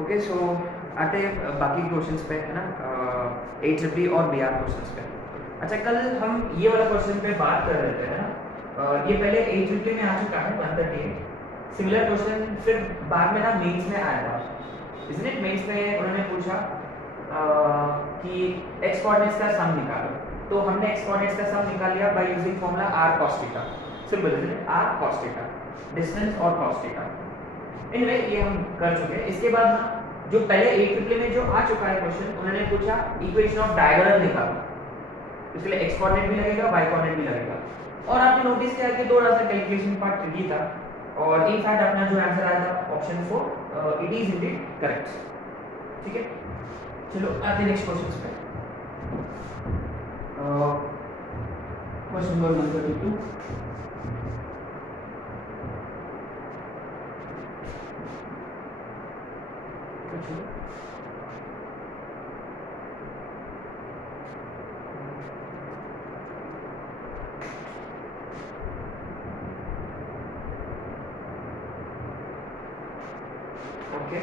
Okay, सो आते हैं बाकी क्वेश्चंस पे, है ना, AEEE और BR क्वेश्चंस पे। अच्छा, कल हम ये वाला क्वेश्चन पे बात कर रहे थे, है ना। ये पहले AEEE में आ चुका है 138। सिमिलर क्वेश्चन फिर बाद में ना मेंस में आया था, इसलिए मेंस में उन्होंने पूछा कि एक्स कोऑर्डिनेट्स का सम निकालो। तो हमने एक्स कोऑर्डिनेट्स का सम निकाल लिया by using formula r cos theta. Simple है, r cos थीटा, डिस्टेंस और cos थीटा। एनीवे ये हम कर चुके हैं। इसके बाद ना जो पहले AEEE में जो आ चुका है क्वेश्चन, उन्होंने पूछा इक्वेशन ऑफ डायगोनल निकालो। इसके लिए एक्स कोऑर्डिनेट भी लगेगा, वाई कोऑर्डिनेट भी लगेगा। और आपने नोटिस किया कि थोड़ा सा कैलकुलेशन पार्ट ट्रिकी था, और इन फैक्ट अपना जो आंसर आया था option 4, it is Indeed correct. ठीक है, चलो आते नेक्स्ट क्वेश्चंस पे। Question number 132। ओके,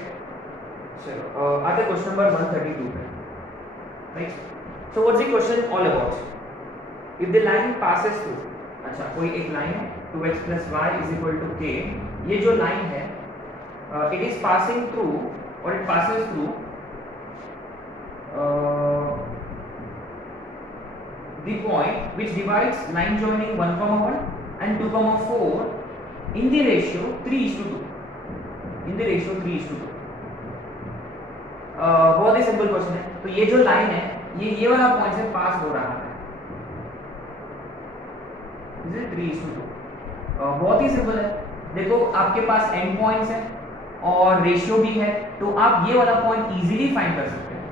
चलो आते क्वेश्चन नंबर 132 पे, right. So what's the question all about? If the line passes through, अच्छा कोई एक लाइन है 2x + y = k। ये जो लाइन है इट इज पासिंग थ्रू, और it passes through the point which divides line joining 1,1 and 2,4 in the ratio 3:2, in the ratio 3:2। बहुत ही simple question है। तो ये जो लाइन है ये वाला पॉइंट से पास हो रहा है, इज इट 3:2। बहुत ही सिंपल है। देखो आपके पास एंड पॉइंट्स है और रेशियो भी है, तो आप ये वाला पॉइंट इजीली फाइंड कर सकते हैं,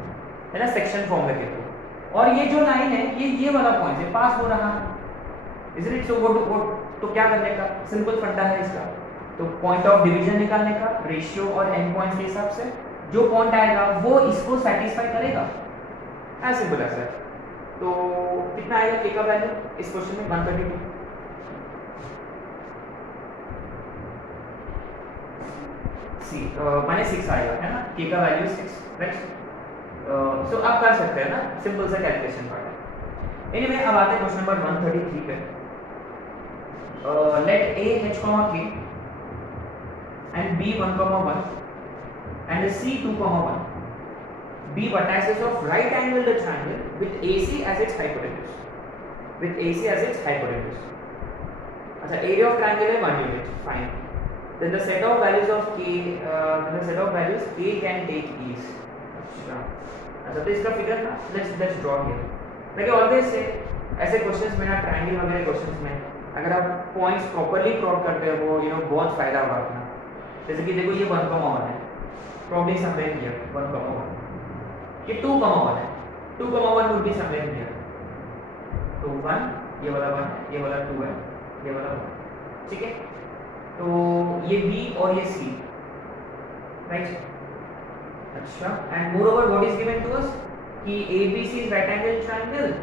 है ना, सेक्शन फॉर्मूले के थ्रू। और ये जो लाइन है ये वाला पॉइंट से पास हो रहा है, इज इट। सो वो तो क्या करने का सिंपल फंडा है इसका, तो पॉइंट ऑफ डिवीजन निकालने का रेशियो और एंड पॉइंट्स के हिसाब से जो पॉइंट आएगा वो इसको सेटिस्फाई करेगा, एज सिंपल एज दैट। तो कितना आएगा k का वैल्यू इस क्वेश्चन में? 132। सी माने 6 आएगा, है ना, k का वैल्यू 6, राइट। सो आप कर सकते हैं ना, सिंपल सा कैलकुलेशन पार्ट है। एनीवे अब आते हैं क्वेश्चन नंबर 133 पे। Let a h, k and b 1,1 and c 2,1 be vertices of right angled triangle with AC as its hypotenuse, with AC as its hypotenuse। अच्छा, area of triangle है 1 unit, fine। then the set of values of k, the set of values k can take is। अच्छा तो इसका figure ना let's draw here. देखिए always say ऐसे questions में ना, ट्रायंगल वगैरह क्वेश्चंस में अगर आप पॉइंट्स प्रॉपर्ली प्लॉट करते हो, बहुत फायदा होगा अपना। जैसे कि देखो ये 1,1 है, प्रॉब्ली समवेयर हियर 1,1, ये 2,1 है, 2,1 वुड बी समवेयर हियर। तो 1, ये वाला 1, ये वाला 2 है, ये वाला 1, ठीक है। तो ये b और ये c, राइट। अच्छा, and moreover what is given to us कि ABC is right angle triangle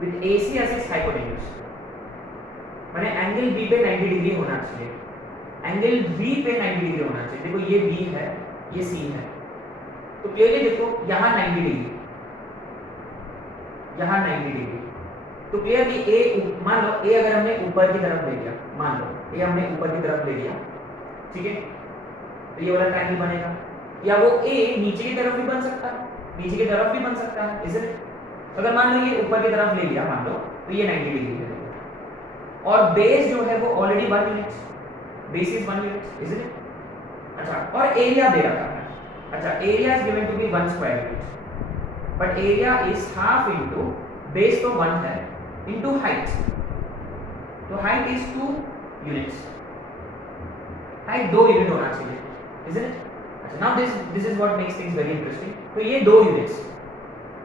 with AC as its hypotenuse, माने एंगल B पे 90 डिग्री होना चाहिए, एंगल B पे 90 डिग्री होना चाहिए। देखो ये B है, ये C है, तो क्लियरली देखो यहाँ 90 डिग्री, यहाँ 90 डिग्री। तो क्लियरली A, मान लो A अगर हमने ऊपर की तरफ ले लिया, मान लो A हमने ऊपर की तरफ ले लिया, ठीक है, तो ये वाला ट्रायंगल बनेगा। या वो A नीचे की तरफ भी बन सकता है, नीचे की तरफ भी बन सकता है, इसीलिए अगर मान लो ये ऊपर की तरफ ले लिया मान लो, तो ये 90 डिग्री है। और बेस जो है वो already 1 unit, base is 1 unit, इसीलिए। अच्छा, और एरिया दे रखा है। अच्छा, area is given to be 1 square unit, but area is half into base तो 1 है इनटू हाइट, तो height is 2 units, height 2 unit होना चाहिए, इसीलिए। Now this is what makes things very interesting। तो ये 2 यूनिट्स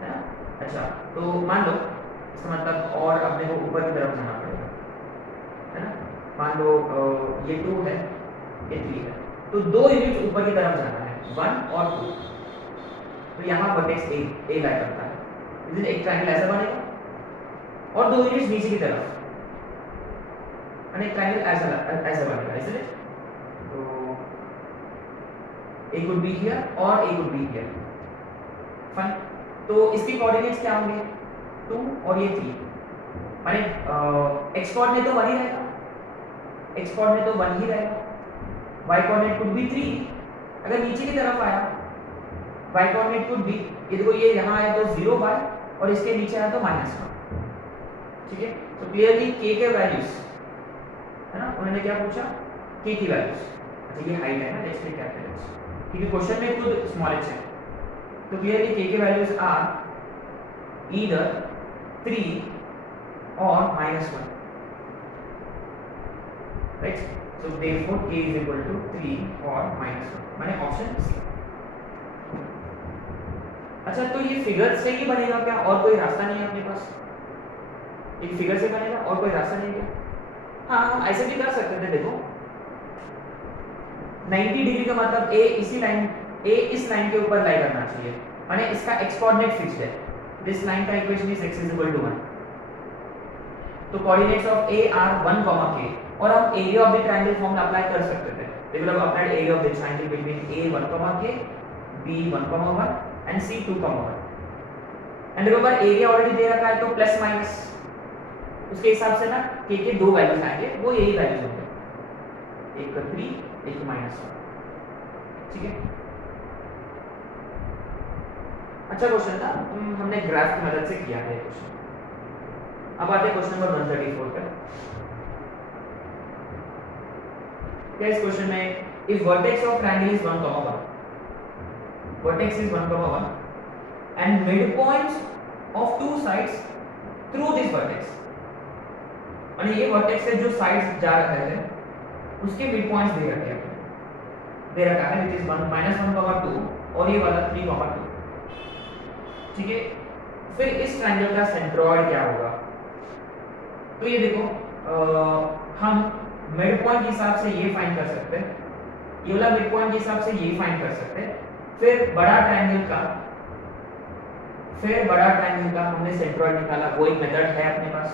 है ना। अच्छा, तो मान लो इसका मतलब और अपने को ऊपर की तरफ जाना पड़ेगा, है ना। मान लो ये 2 है, ये 3 है, तो 2 यूनिट ऊपर की तरफ जाना है, 1 और 2। तो यहाँ वर्टेक्स A लाई करता है, इसलिए एक ट्रायंगल ऐसा बनेगा, और 2 यूनिट्स नीचे की तरफ, यानी ट्रायंगल ऐसा बनेगा, इसलिए। तो A could be here और A could be here. Fine. तो इसके कोऑर्डिनेट्स क्या होंगे? 2 और ये 3. माने x कोऑर्डिनेट तो 1 ही रहेगा. x कोऑर्डिनेट तो 1 ही रहेगा. y coordinate could be 3. अगर नीचे की तरफ आया y कोऑर्डिनेट कुड बी, ये देखो ये यहाँ आया तो 0 y और इसके नीचे आया तो -1. ठीक है. तो क्लियरली k के वैल्यूज है ना, उन्होंने क्या पूछा? k की वैल्यूज. अच्छा ये हाइट है ना, लेट्स टेक कैपिटल h क्योंकि क्वेश्चन में खुद स्मॉल h है. तो क्लियरली k के वैल्यूज आर ईदर 3 और -1. Right. So therefore k is equal to 3 और -1. माने ऑप्शन सी. अच्छा तो ये फिगर से ही बनेगा क्या? और कोई रास्ता नहीं है अपने पास? एक फिगर से बनेगा और कोई रास्ता नहीं है? हाँ हम ऐसे भी कर सकते थे. देखो 90 डिग्री का मतलब a इसी लाइन, a इस लाइन के ऊपर लाई करना चाहिए. माने इसका x कोऑर्डिनेट फिक्स्ड है. दिस लाइन का इक्वेशन इज x = 1. तो coordinates of a are 1, k और हम area of the triangle formula apply कर सकते थे. We will have applied area of the triangle between a 1, k, b 1, 1 and c 2, 1. And remember area already दे रखा है तो प्लस माइनस उसके हिसाब से ना k के दो वैल्यूज आएंगे, वो यही वैल्यूज होंगे. एक 3 एक -1. ठीक है. अच्छा क्वेश्चन था, हमने ग्राफ की मदद से किया है क्वेश्चन. अब आते हैं क्वेश्चन नंबर 134 पर. क्या इस क्वेश्चन में if vertex of triangle is 1, 1, vertex is 1, 1 and mid points of two sides through this vertex. और ये वर्टेक्स से जो साइड्स जा रहे हैं उसके मिड पॉइंट्स दे रखे हैं, दे रखा है विच इज 1, -1, 2 और ये वाला 3, 2. ठीक है. फिर इस ट्रायंगल का सेंट्रॉइड क्या होगा? तो ये देखो हम मिड पॉइंट के हिसाब से ये फाइंड कर सकते हैं, ये वाला मिड पॉइंट के हिसाब से ये फाइंड कर सकते हैं. फिर बड़ा ट्रायंगल का हमने सेंट्रॉइड निकाला, वो एक मेथड है अपने पास.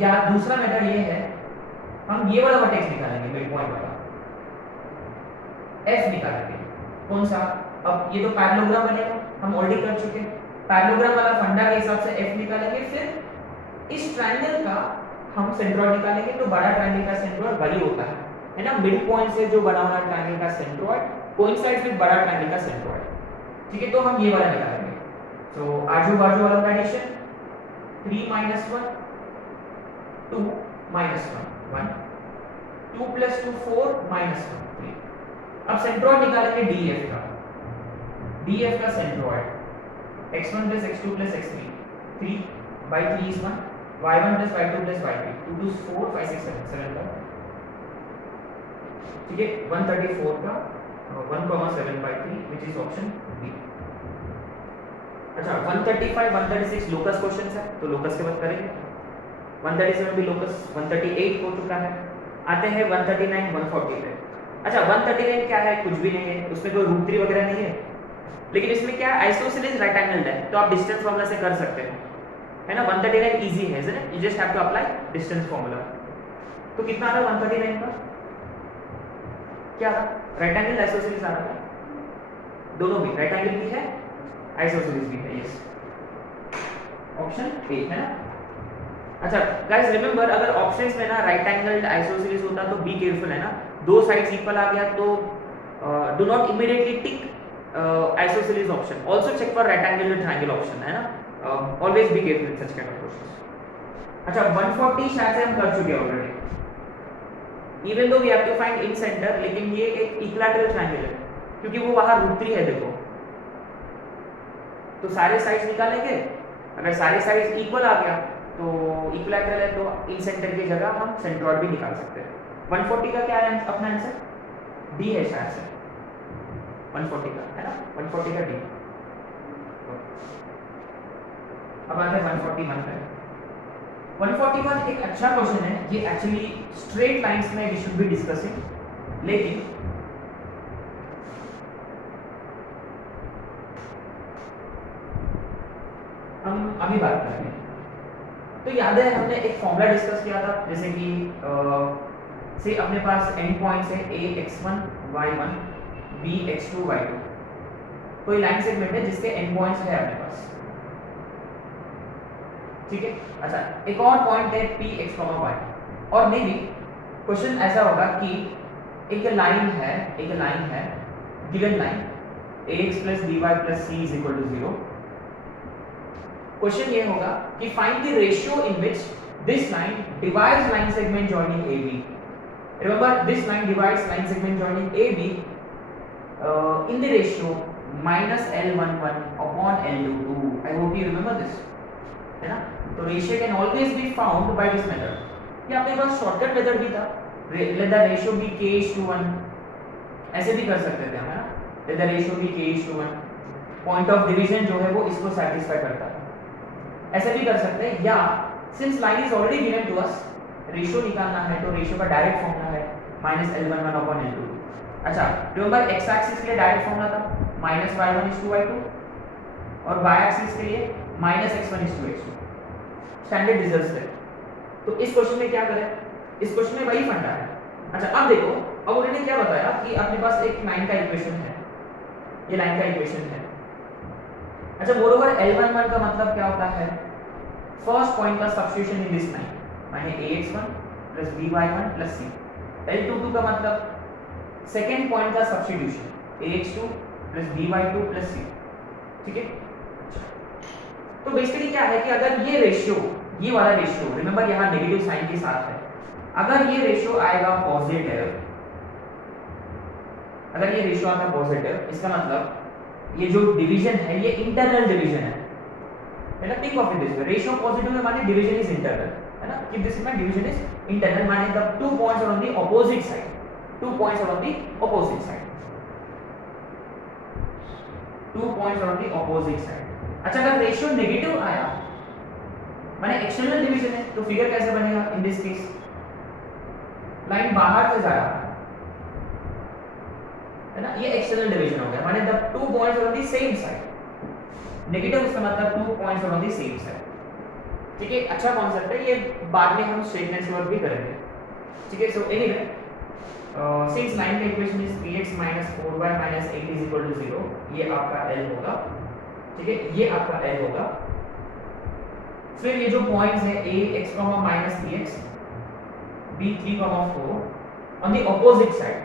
या दूसरा मेथड ये है, हम ये वाला वर्टेक्स निकालेंगे मिड पॉइंट वाला, f निकालेंगे. कौन सा? अब ये तो पैरेललोग्राम बनेगा, हम ऑलरेडी कर चुके हैं. पैरेललोग्राम वाला फंडा के हिसाब से f निकालेंगे. फिर इस ट्रायंगल का हम सेंट्रॉइड निकालेंगे. तो बड़ा ट्रायंगल का सेंट्रॉइड वही होता है ना, मिड पॉइंट से जो बना हुआ ट्रायंगल का सेंट्रॉइड कोइंसाइड्स विद बड़ा ट्रायंगल का सेंट्रॉइड. ठीक है. तो हम ये वाला निकालेंगे. तो आजू बाजू वाला एडिशन 3 - 1 2 - 1 2 + 2 4 -1 3. अब सेंट्रॉइड निकालेंगे DF का. DF का centroid x1 + x2 + x3 3/3 is 1, y1 + y2 + y3 2 2 4 5 6 7 7. ठीक है. 134 का 1,7/3 which is option B. अच्छा 135 136 लोकस क्वेश्चंस है तो लोकस के बात करेंगे. 137 भी लोकस, 138 हो चुका है. आते हैं 139 140 पे. अच्छा 139 क्या है? कुछ भी नहीं है, उसमें कोई रूट 3 वगैरह नहीं है. लेकिन इसमें क्या आइसोसेलेस राइट एंगल्ड है तो आप डिस्टेंस फार्मूला से कर सकते हो, है ना. 139 इजी है, isn't it? You just have to apply distance formula. तो कितना आ रहा है 139 का? क्या आ रहा? राइट एंगल आइसोसेलेस आ रहा है. दोनों भी राइट एंगल भी है, आइसोसेलेस भी है. यस, ऑप्शन ए है ना. अच्छा गाइस रिमेंबर, अगर ऑप्शंस में ना राइट एंगल्ड आइसोसेलेस होता तो बी केयरफुल, है ना. दो साइड्स इक्वल आ गया तो do not immediately tick isosceles option. Also check for right angled triangle option, है ना. Always be careful in such kind of questions. अच्छा 140 शायद से हम कर चुके हैं already. Even though we have to find incentre, लेकिन ये एक इक्विलैटरल ट्रायंगल है क्योंकि वो वहां रूट 3 है. देखो तो सारे साइड्स निकालेंगे. अगर सारे साइड्स इक्वल आ गया तो इक्विलैटरल है, तो इन सेंटर की जगह हम सेंट्रॉइड भी निकाल सकते हैं. 140 का क्या है अपना आंसर? डी है शायद से. 140 का है ना, 140 का डी. अब आते हैं 141 पे. 141 एक अच्छा क्वेश्चन है. ये एक्चुअली स्ट्रेट लाइंस में वी शुड बी डिस्कसिंग, लेकिन हम अभी बात करेंगे. तो याद है हमने एक फॉर्मूला डिस्कस किया था, जैसे कि से अपने पास एंड पॉइंट्स है a x1 y1 b x2 y2 कोई लाइन सेगमेंट है जिसके एंड पॉइंट्स है अपने पास, ठीक है। अच्छा, एक और पॉइंट है p x, y और मे बी क्वेश्चन ऐसा होगा कि एक लाइन है given line ax plus by plus c is equal to 0। Question ये होगा कि find the ratio in which this line divides line segment joining AB। Remember this line divides line segment joining AB in the ratio -L11 upon L22। I hope you remember this, है ना। तो ratio can always be found by this method. ये अपने पास shortcut method भी था, late the ratio be k:1, ऐसे भी कर सकते थे हम, है ना। Let the ratio be k:1, point of division जो है वो इसको सैटिस्फाई करता है, ऐसे भी कर सकते हैं। या since line is already given to us, ratio निकालना है तो रेशियो का डायरेक्ट फॉर्मूला है -L11 upon L22। अच्छा, रिमेंबर एक्स एक्सिस के लिए डायरेक्ट फॉर्मूला था -y1:y2 और y एक्सिस के लिए -x1:x2। स्टैंडर्ड रिजल्ट्स है। तो इस क्वेश्चन में क्या करें, इस क्वेश्चन में वही फंडा है। अच्छा, अब देखो, अब उन्होंने क्या बताया कि अपने पास एक लाइन का इक्वेशन है, ये लाइन का इक्वेशन है। अच्छा, मोरओवर L11 का मतलब क्या होता है, फर्स्ट पॉइंट का सब्स्टिट्यूशन इन दिस लाइन, माने ax1 plus by1 plus c। L22 का मतलब सेकेंड पॉइंट का substitution ax2 plus by2 plus c, ठीक है। तो बेसिकली क्या है कि अगर ये रेशियो, ये वाला रेशियो, रिमेंबर यहाँ नेगेटिव साइन के साथ है, अगर ये रेशियो आएगा पॉजिटिव, अगर ये रेशियो आता है पॉजिटिव, इसका मतलब ये जो डिवीजन है ये इंटरनल डिवीजन है ना। Think of this way, ratio positive है माने डिवीजन इज इंटरनल, है ना। Keep this in mind, division is internal माने the two points are on the opposite side, two points are on the opposite side, two points are on the opposite side. अच्छा, अगर ratio negative आया माने external division है, तो figure कैसे बनेगा in this case, line बाहर से जा रहा है ना, ये एक्सटर्नल डिवीजन हो गया, माने the two points are on the same side. Negative इसका मतलब two points are on the same side, ठीक है। अच्छा कॉन्सेप्ट है ये, बाद में हम स्ट्रेटनेस वर्क भी करेंगे, ठीक है। सो एनीवे, सिंस लाइन का equation is 3x - 4y - 8 is equal to 0, ये आपका L होगा, ठीक है, ये आपका L होगा। फिर ये जो पॉइंट्स है ax, -3x, b3, 4 on the opposite side.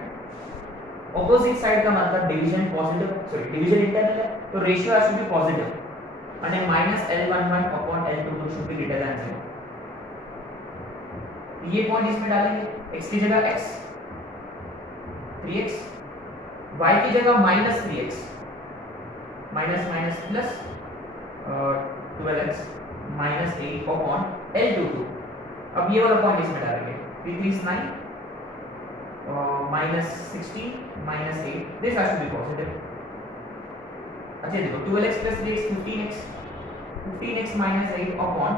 Opposite side का मतलब division positive, sorry division internal है, तो ratio has to be positive, माने -L11 upon L22 should be greater than 0। ये पॉइंट इसमें डालेंगे, x की जगह x, 3x, y की जगह -3x, minus plus 12x -8 upon L22। अब ये वाला पॉइंट इसमें डालेंगे, 3 3 is 9, -16 -8, this has to be positive। अच्छा देखो, 12x plus 3x 15x, 15x -8 upon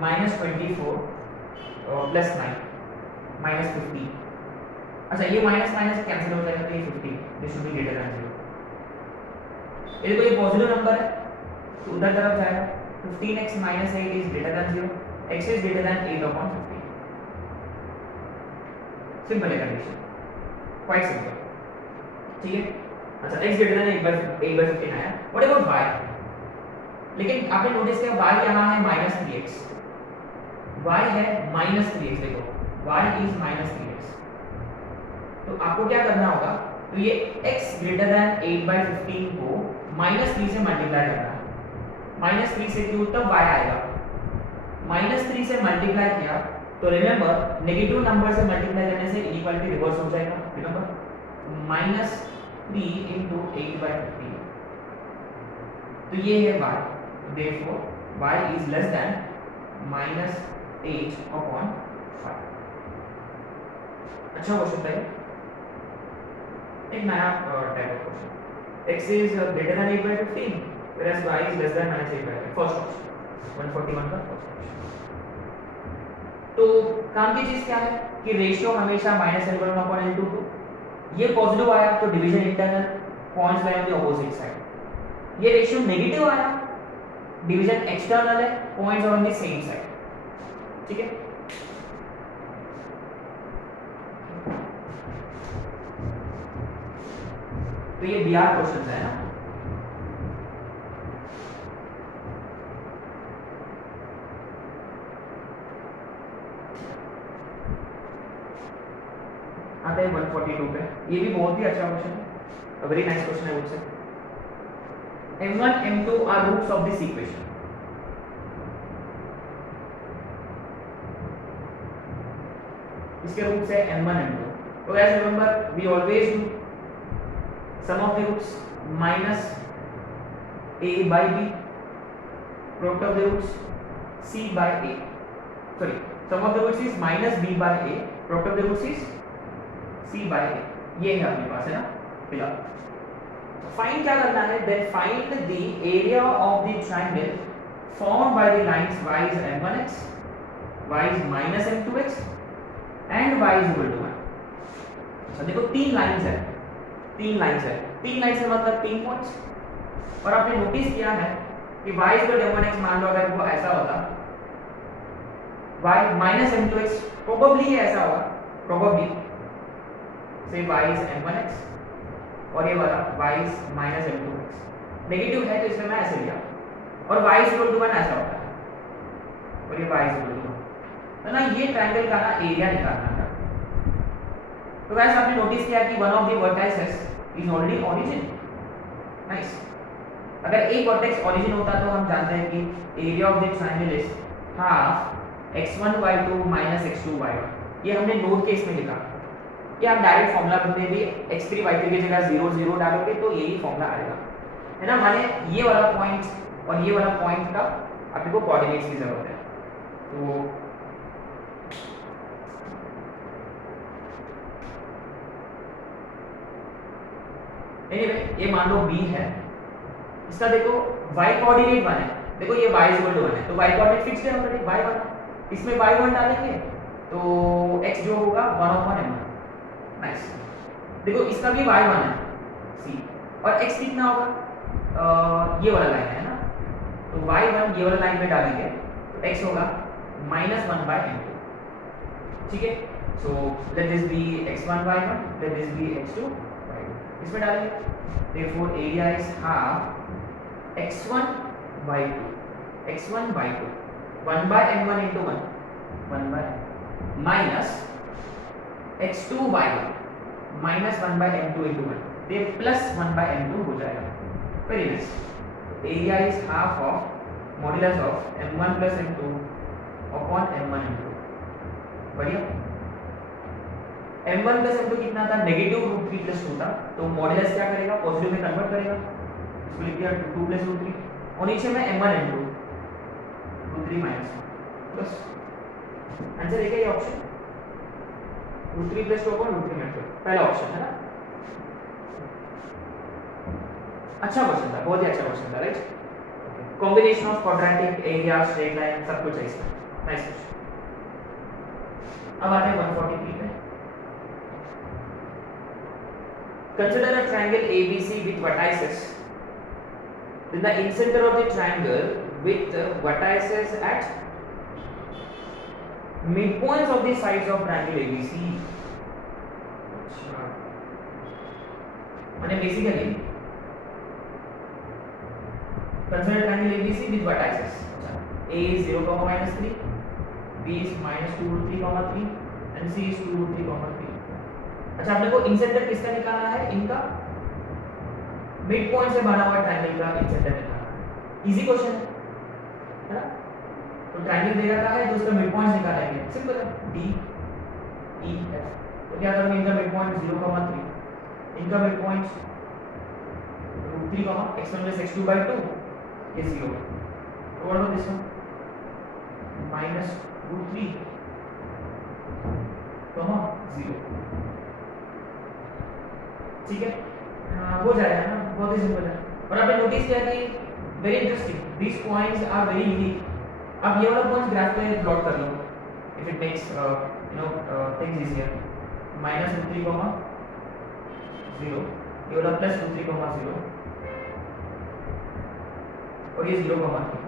-24 plus 9 -15। अच्छा, ये माइनस माइनस कैंसिल हो जाएगा, तो ये 15, this should be greater than 0। ये देखो, ये पॉजिटिव नंबर है तो उधर तरफ जाएगा, 15x -8 is greater than 0, x is greater than 8 upon 15। Simple है कंडीशन, क्वाइट सिंपल, ठीक है। अच्छा, x ग्रेटर देन 8/15 आया। What about y? लेकिन आपने नोटिस किया y यहाँ है -3x, y है -3x, देखो y इज -3x, तो आपको क्या करना होगा, तो ये x ग्रेटर देन 8/15 को -3 से मल्टीप्लाई करना है। -3 से क्यों, तब y आएगा, -3 से मल्टीप्लाई किया तो रिमेंबर नेगेटिव नंबर से मल्टीप्लाई करने से इनइक्वालिटी रिवर्स हो जाएगा, रिमेंबर -3 into 8/15, तो ये है y, therefore y is less than -8 upon 5। अच्छा क्वेश्चन है, एक नया type of question, x is greater than 8/15 whereas y is less than -8/15, first question 141 का फर्स्ट क्वेश्चन। तो काम की चीज क्या है कि रेशियो हमेशा -L1 upon L22, ये पॉजिटिव आया तो division internal, points line on the opposite side. ये रेशियो नेगेटिव आया, डिवीजन एक्सटर्नल है, points on the same side, ठीक है। तो ये BR क्वेश्चन है ना। आते हैं 142 पे, ये भी बहुत ही अच्छा क्वेश्चन है, वेरी नाइस क्वेश्चन है मुझसे। m1 m2 are roots of this equation. इसके रूट्स है m1 m2। तो guys remember we always do sum of the roots minus a by b, product of the roots c by a, sorry, sum of the roots is minus b by a, product of the roots is c by a। ये है अपने पास है ना फिलहाल। Find क्या करना है, then find the area of the triangle formed by the lines y is m1x, y is minus m2x and y is equal to 1। अच्छा देखो तीन लाइंस है, तीन लाइंस है, तीन लाइंस से मतलब तीन पॉइंट्स। और आपने नोटिस किया है कि y is equal to m1x, मान लो अगर वो ऐसा होता y minus m2x, प्रोबेबली ये ऐसा होगा, प्रोबेबली से y is m1x और ये वाला y is minus m2x negative है तो इसमें मैं ऐसे लिया, और y is equal to 1 ऐसा होता है और ये y is equal to 1, तो ना ये ट्रायंगल का ना एरिया निकालना था। तो गाइस आपने नोटिस किया कि one of the vertices is already origin. Nice. अगर एक वर्टेक्स ओरिजिन होता तो हम जानते हैं कि area of the triangle is half x1y2 minus x2y1। ये हमने नोट के इसमें लिखा, ये आप डायरेक्ट फॉर्मूला में भी x3y3 की जगह 0 0 डालोगे तो यही फॉर्मूला आएगा, है ना। माने ये वाला पॉइंट और ये वाला पॉइंट का आपको को कोऑर्डिनेट्स की जरूरत है। तो एनीवे ये मान लो b है, इसका देखो y कोऑर्डिनेट 1 है, देखो ये y इक्वल टू 1 है तो y कोऑर्डिनेट फिक्स्ड है ऑलरेडी y1, इसमें y1 डालेंगे तो x जो होगा 1/m1। नाइस। देखो इसका भी y1 है c, और x कितना होगा, ये वाला लाइन है ना, तो y1 ये वाला लाइन में डालेंगे तो x होगा -1/m2। ठीक है, so let this be x1 y1, let this be x2 y2, इसमें डालेंगे। therefore area is half x1 y2, x1 y2 1/m1 into 1 by minus x2 y1 minus 1/m2 into 1, ये plus 1/m2 हो जाएगा। Very nice. Area is half of modulus of m1 plus m2 upon m1 m2। बढ़िया। m1 plus m2 कितना था, negative √3 plus 2 था, तो modulus क्या करेगा, पॉजिटिव में कन्वर्ट करेगा, इसको लिख दिया 2 plus √3 और नीचे में m1 m2 √3 minus बस आंसर एक ही ऑप्शन √3 plus 2 अपॉन √3 minus 2, पहला ऑप्शन है ना। अच्छा क्वेश्चन था, बहुत ही अच्छा क्वेश्चन था, right. Combination of quadratic area straight line सब कुछ है इसमें। Nice question. अब आते हैं 143 पे। Consider a triangle ABC with vertices. Then the incenter of the triangle with vertices at midpoints of the sides of triangle ABC. अच्छा, माने basically consider triangle ABC with vertices. A is 0, B is -2√3, and C is 2√3, अच्छा आपने को इंसेंटर किसका निकालना है, इनका mid point से बना हुआ ट्रायंगल का इंसेंटर निकालना है। इजी क्वेश्चन है ना। तो ट्रायंगल दे रखा है तो उसका मिड पॉइंट निकालेंगे, सिंपल है, D E F। तो क्या करेंगे, इनका मिड पॉइंट 0, 3, इनका mid point √3, x1 plus x2/2, ये 0। तो व्हाट इज दिस वन, -√3, -0। ठीक है, हो जाएगा ना, बहुत ही सिंपल है। और आपने नोटिस किया कि very interesting, these points are very unique. अब ये वाला पॉइंट ग्राफ पे प्लॉट कर लो, if it makes things easier. -√3, 0, ये वाला +√3, 0 और ये 0, 3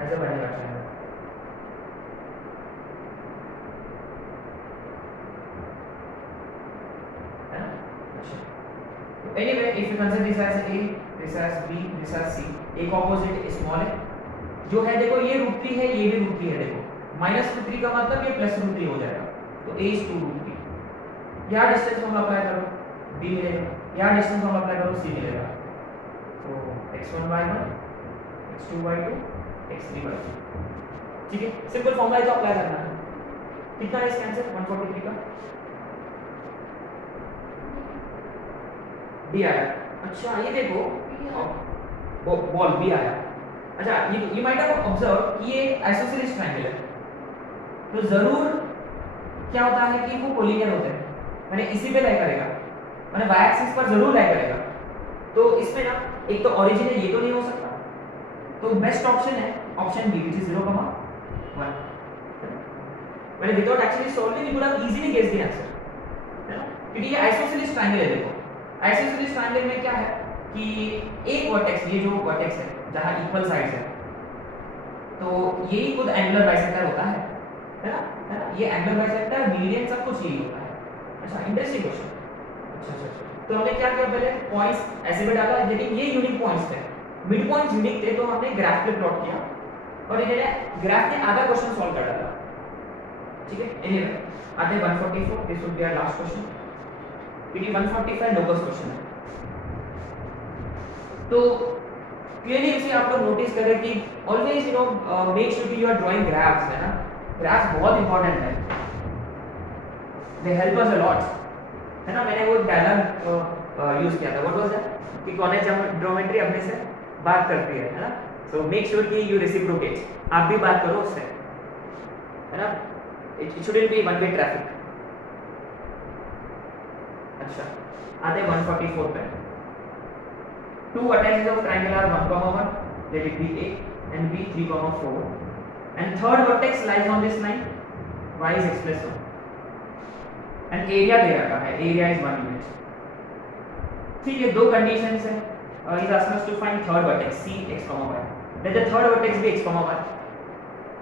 ऐसे बढ़ेगा ट्रायंगल, है ना। अच्छा anyway if you consider this as a, this as b, this as c, एक ऑपोजिट स्मॉल है जो है, देखो ये √3 है, ये भी √3 है, देखो -√3 का मतलब ये +√3 हो जाएगा, तो a is 2√3। यहाँ डिस्टेंस हम अप्लाई करो b मिलेगा, यहाँ डिस्टेंस हम अप्लाई करो c मिलेगा, तो x1 y1 x2 y2 x3 y3। ठीक है, सिंपल फॉर्मूला तो अप्लाई करना है। कितना है इसका आंसर 143 का बी आया। अच्छा ये देखो बॉल बी आया। अच्छा you might have observed कि ये आइसोसेलेस ट्रायंगल है, तो जरूर क्या होता है कि वो कोलिनियर होते हैं, माने इसी पे लाई करेगा, माने y एक्सिस पर जरूर लाई करेगा। तो इसमें ना एक तो ओरिजिन है, ये तो नहीं हो सकता, तो बेस्ट ऑप्शन है ऑप्शन बी विच इज 0,1। मैंने without actually solving you could have easily guess the answer, है ना, क्योंकि ये आइसोसेलेस ट्रायंगल है। देखो आइसोसेलेस ट्रायंगल में क्या है कि एक वर्टेक्स, ये जो वर्टेक्स है जहां इक्वल साइड्स है, तो यही खुद एंगुलर बाइसेक्टर होता है ना, है ना, ये एंगुलर बाइसेक्टर मीडियन सब कुछ यही होता है। अच्छा इंटरेस्टिंग क्वेश्चन। अच्छा तो हमने क्या किया, पहले पॉइंट्स ऐसे में डाला, लेकिन ये यूनिक पॉइंट्स थे, मिड पॉइंट्स यूनिक थे, तो हमने ग्राफ पे प्लॉट किया और इन्होंने ग्राफ में आधा क्वेश्चन सॉल्व कर डाला। ठीक है, एनीवे आते 144, this would be our last question, क्योंकि 145 लोकस क्वेश्चन है। तो क्लियरली इसे आप लोग नोटिस करें कि always you know make sure कि यू आर ड्राइंग ग्राफ्स, है ना, ग्राफ्स बहुत इंपॉर्टेंट है, they help us a lot, है ना। मैंने वो डायलॉग यूज किया था, व्हाट वाज दैट, कि कॉनेक्ट ज्योमेट्री अपने से बात करती है ना, सो मेक श्योर कि यू रेसिप्रोकेट, आप भी बात करो उससे, है ना, it shouldn't be one way traffic. अच्छा आते 144 पे, two vertices of triangle are 1,1, let it be a and b 3,4, and third vertex lies on this line, y is x plus 1, and area दे रखा है, area is 1 unit। ठीक है, दो conditions है, is asking us to find third vertex c x, y, let the third vertex be x, y,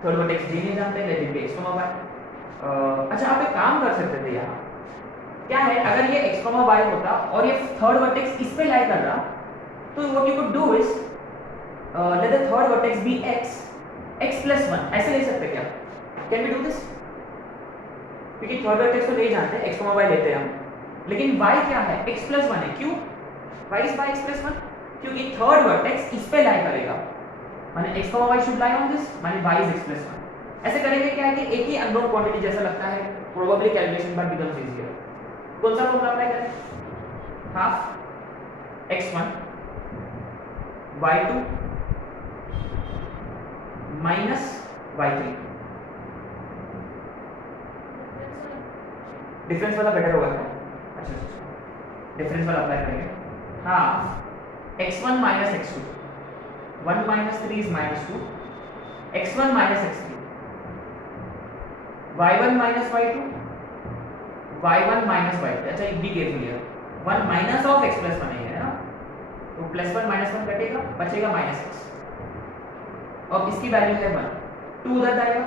third vertex j नहीं जानते, let it be x, y। अच्छा आप एक काम कर सकते थे, यहाँ क्या है, अगर ये x, y होता और ये थर्ड वर्टेक्स इस पे लाई कर रहा, तो what you could do is let the third vertex be x plus 1, ऐसे ले सकते क्या, can we do this, क्योंकि थर्ड वर्टेक्स तो नहीं जानते, x, y लेते हैं हम, लेकिन y क्या है, x plus 1 है, क्यों, y is by x plus 1, क्योंकि थर्ड वर्टेक्स इस पे लाई करेगा, माने x, y should lie on this, माने y is x plus 1। ऐसे करेंगे क्या है कि एक ही अननोन क्वांटिटी जैसा लगता है, प्रोबेबली कैलकुलेशन बार बिकम्स इजीियर। कौन सा फॉर्मूला अप्लाई करें, half x1 y2 minus y3, difference वाला बेटर होगा क्या, अच्छा डिफरेंस वाला अप्लाई करेंगे, half x1 minus x2, 1 minus 3 is -2, x1 minus x3, y1 minus y2, y1 minus y2। अच्छा एक भी केयरफुल है, 1 माइनस ऑफ x plus 1 है ना, तो +1 -1 कटेगा, बचेगा -x, अब इसकी वैल्यू है 1, 2 उधर जाएगा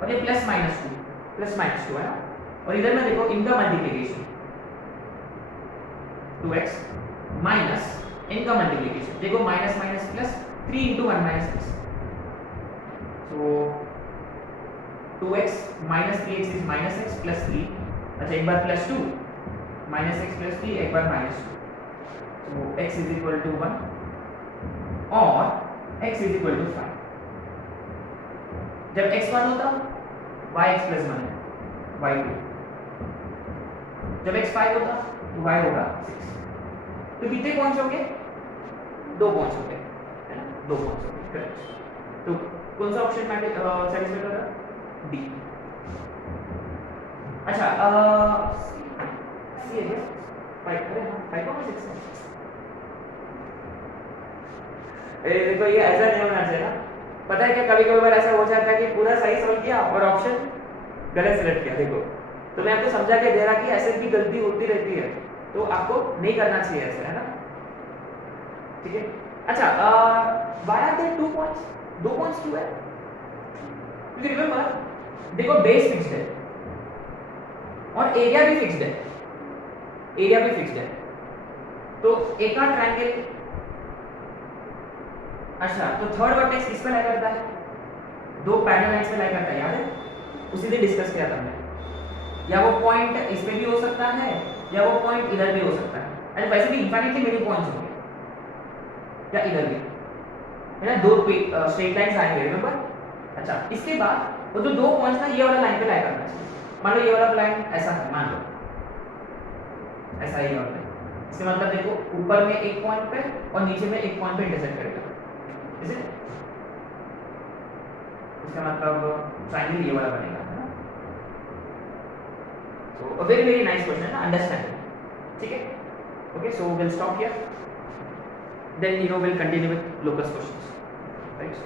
और ये +-2 है ना, और इधर में देखो इनका मल्टीप्लिकेशन 2x माइनस इनका मल्टीप्लिकेशन, देखो minus minus plus 3 into 1 minus 6, so 2x minus 3x is minus x plus 3। अच्छा एक बार +2 minus x plus 3, एक बार -2, so x is equal to 1 और x is equal to 5। जब x 1 होता y x plus 1 है, y 2, जब x 5 होता तो y होगा 6। तो कितने पॉइंट्स होंगे, 2 पॉइंट्स होंगे, है ना, 2 पॉइंट्स होंगे, करेक्ट। तो कौन सा ऑप्शन सेटिस्फाई कर रहा है, डी। अच्छा सी है 5, अरे हां 5,6 है। देखो ये ऐसा नहीं होना चाहिए ना, पता है क्या, कभी कभी बार ऐसा हो जाता है कि पूरा सही सॉल्व किया और ऑप्शन गलत सिलेक्ट किया। देखो तो मैं आपको समझा के दे रहा कि ऐसे भी गलती होती रहती है, तो आपको नहीं करना चाहिए ऐसे, है ना, ठीक है। अच्छा why are there 2 points, 2 points क्यों है, क्योंकि रिमेंबर देखो बेस फिक्स्ड है और एरिया भी फिक्स्ड है, एरिया भी फिक्स्ड है, तो एक का ट्रायंगल, अच्छा तो थर्ड वर्टेक्स किस पे लाई करता है? दो पैरेलल लाइंस पे लाई करता है, याद है? उसी दिन डिस्कस किया था हमने। या वो पॉइंट इस पे भी हो सकता है या वो पॉइंट इधर भी हो सकता है, एंड वैसे भी इनफाइनाइटली मेनी पॉइंट्स होंगे, या इधर भी है ना, दो स्ट्रेट लाइंस आएंगे, रिमेंबर? अच्छा इसके बाद वो जो दो पॉइंट्स ना ये वाला लाइन पे लाई करना चाहिए। मान लो ये वाला लाइन ऐसा है, मान लो ऐसा ही वाला लाइन, इसका मतलब देखो ऊपर में एक पॉइंट पे और नीचे में एक पॉइंट पे इंटरसेक्ट करेगा, इसे इसका मतलब ट्रायंगल ये वाला बनेगा, है ना? So a very very nice question है ना, अंडरस्टैंड, ठीक है? Okay, so will stop here, then we'll continue with locus questions, right?